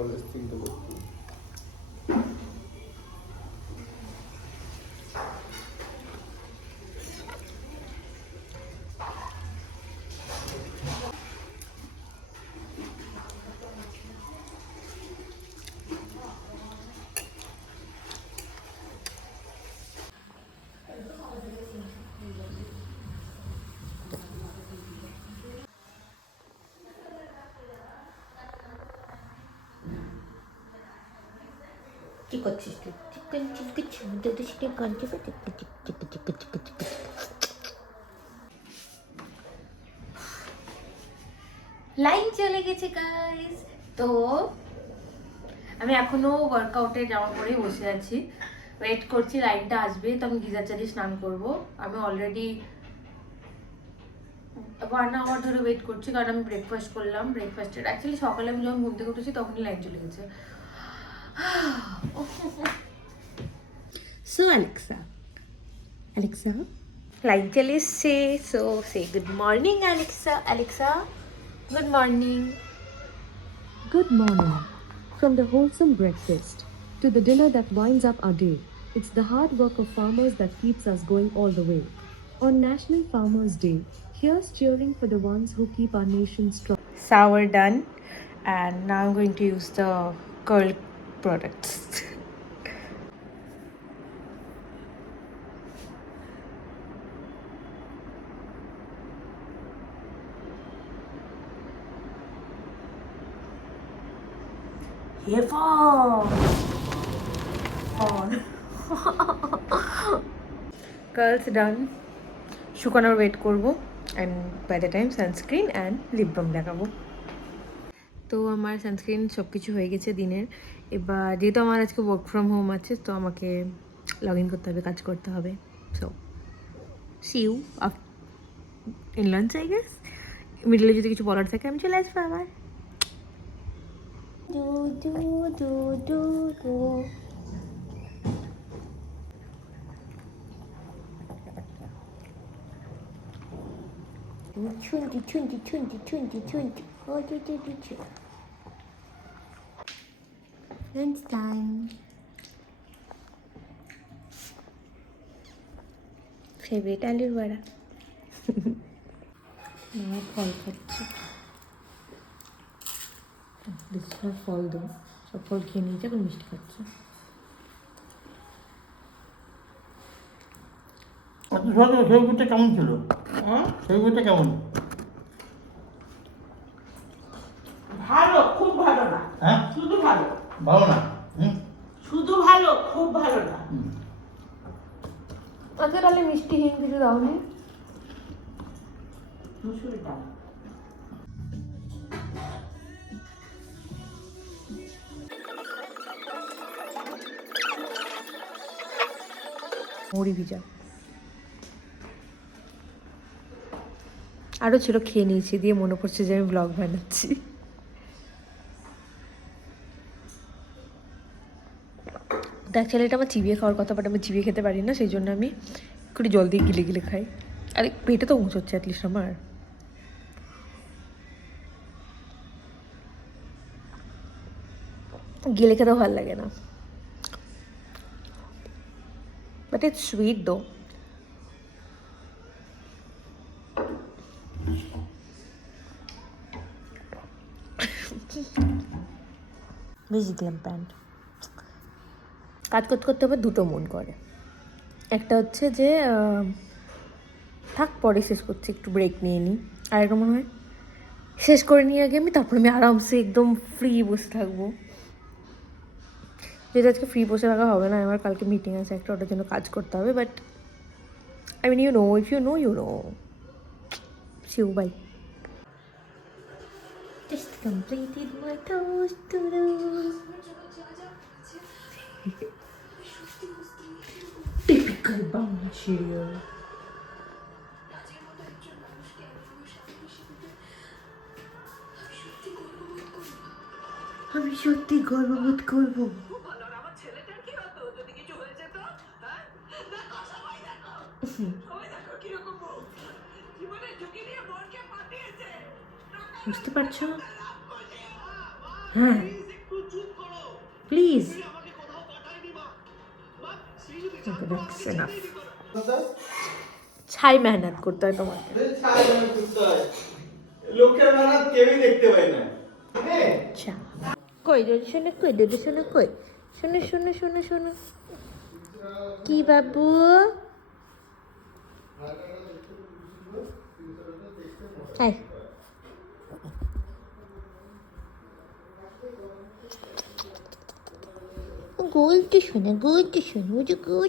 always think about food. কি করছিস তুই? Chicken chicken chicken chicken Kanchi chicken chicken chicken chicken chicken. Line চলে গেছে গাইস। তো আমি এখনো ওয়ার্কআউটে যাওয়া পরে বসে আছি, ওয়েট করছি লাইনটা আসবে। তো আমি গিজার চালিয়ে স্নান করব। আমি অলরেডি 1 আওয়ার ধরে ওয়েট করছি, কারণ আমি ব্রেকফাস্ট করলাম। ব্রেকফাস্টের অ্যাকচুয়ালি সকালে আমি যখন ঘুম থেকে উঠেছি তখনই লাইন চলে গেছে। So Alexa, লাইন চলে এসছে। So say good morning Alexa, good morning. Good morning. From the wholesome breakfast to the dinner that winds up our day, it's the hard work of farmers that keeps us going all the way. On National Farmers Day, here's cheering for the ones who keep our nation strong. Sour done, and now I'm going to use the curl products. Here on. Curls done. শুকানোর wait করব, and by the time sunscreen and lip balm লাগাবো। তো আমার sunscreen সব কিছু হয়ে গেছে দিনের। এবার যেহেতু আমার আজকে ওয়ার্ক ফ্রম হোম আছে, তো আমাকে লগ ইন করতে হবে, কাজ করতে হবে। So see you in lunch I guess. মিডলে যদি কিছু বলার থাকে আমি চলে আসবো আবার। দু দু দু দু দু। Chunti. Oh, do. Lunch time. Favorite আলুর বড়া। ফল খাচ্ছি। সব ফল দো, সব ফল খেয়ে নিয়েছে, এখন মিষ্টি খাচ্ছে। সেই বইটা কেমন ছিল? হ্যাঁ, সেই বইটা কেমন? ভালো, খুব ভালো না। হ্যাঁ, শুধু ভালো। ভালো না। শুধু ভালো, খুব ভালো না। আচ্ছা, তাহলে মিষ্টিহীন কিছু দাও নি। মুসুরি ডাল। মুড়ি ভিজা আরও ছিল, খেয়ে নিয়েছি। দিয়ে মনে পড়ছে যে আমি ব্লগ বানাচ্ছি। দেখ, ছেলেটা আমার চিবিয়ে খাওয়ার কথা, বাট আমি চিবিয়ে খেতে পারি না, সেই জন্য আমি একটু জল দিয়ে গিলে খাই। আরে পেটে তো উঁচচ্ছে অ্যাটলিস্ট আমার। গিলে খেতেও ভালো লাগে না, বাট ইটস সুইট দো। ভিজিয়ে দিলাম প্যান্ট। কাজ করতে করতে আবার দুটো মন করে। একটা হচ্ছে যে থাক পরে শেষ করছি, একটু ব্রেক নিয়ে নিই। আর একটা মনে হয় শেষ করে নিয়ে আগে তারপরে আমি আরামসে একদম ফ্রি বসে থাকবো। যেহেতু আজকে ফ্রি বসে থাকা হবে না, আমার কালকে মিটিং আছে একটা, ওটার জন্য কাজ করতে হবে। But I mean you know, if you know you know. See you bye. Just completed my toast to do. Typical Bangladeshi. আমি সত্যি গর্ববোধ করবো। বুঝতে পারছো? হ্যাঁ, প্লিজ ছাই মেহনত করতে হয় তোমাকে। লোকের মেহনত কেউই দেখতে পায় না। আচ্ছা কই দোদো শোনো, কই দোদো শোনো, কই শোনো শোনো শোনো শোনো, কি বাবু? আয় গোলটা শোনো, গোলটা শোনো, ওই যে গোল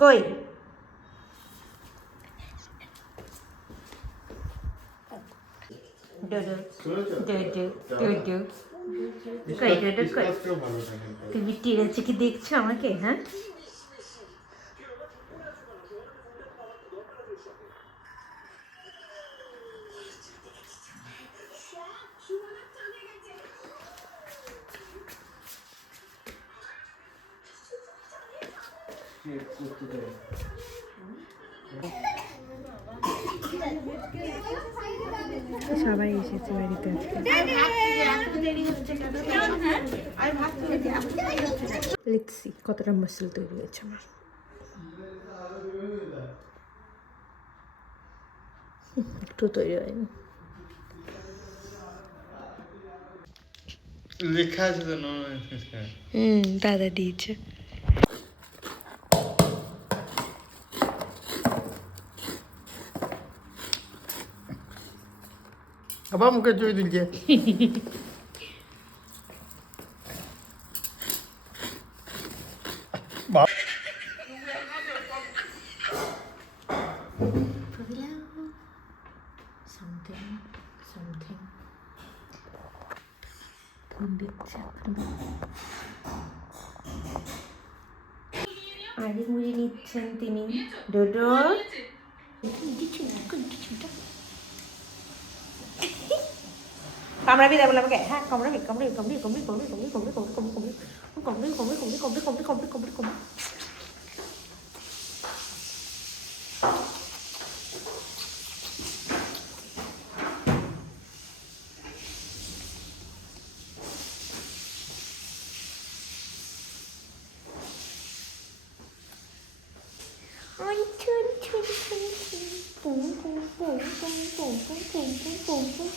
কই ডোডো ডোডো ডোডো, কই ডোডো কই? তুমি টিরা চিকি দেখছো আমাকে? হ্যাঁ সবাই এসেছে বাড়িতে আজকে। লিখছি কতটা মাসল তৈরি হয়েছে আমার। একটু তৈরি হয়নি। লেখা আছে তো দাদা দিয়েছে। আবার মুখে চুই দিলকে। Something, something. আগে মুড়ি নিচ্ছেন তিনি। ডোডো কামড়াবি দেবো আমাকে? হ্যাঁ কামড়াবি কামড়াবি কামড়ি কামড়ি কামড়ি কামড়ি কামড়ি কামড়ি কামড়ি কামড়ি কামড়ি কামড়ি কামড়ি কামড়ি কামড়ি কামড়ি কামড়ি কামড়ি। Pum pum pum pum pum pum pum pum pum pum pum.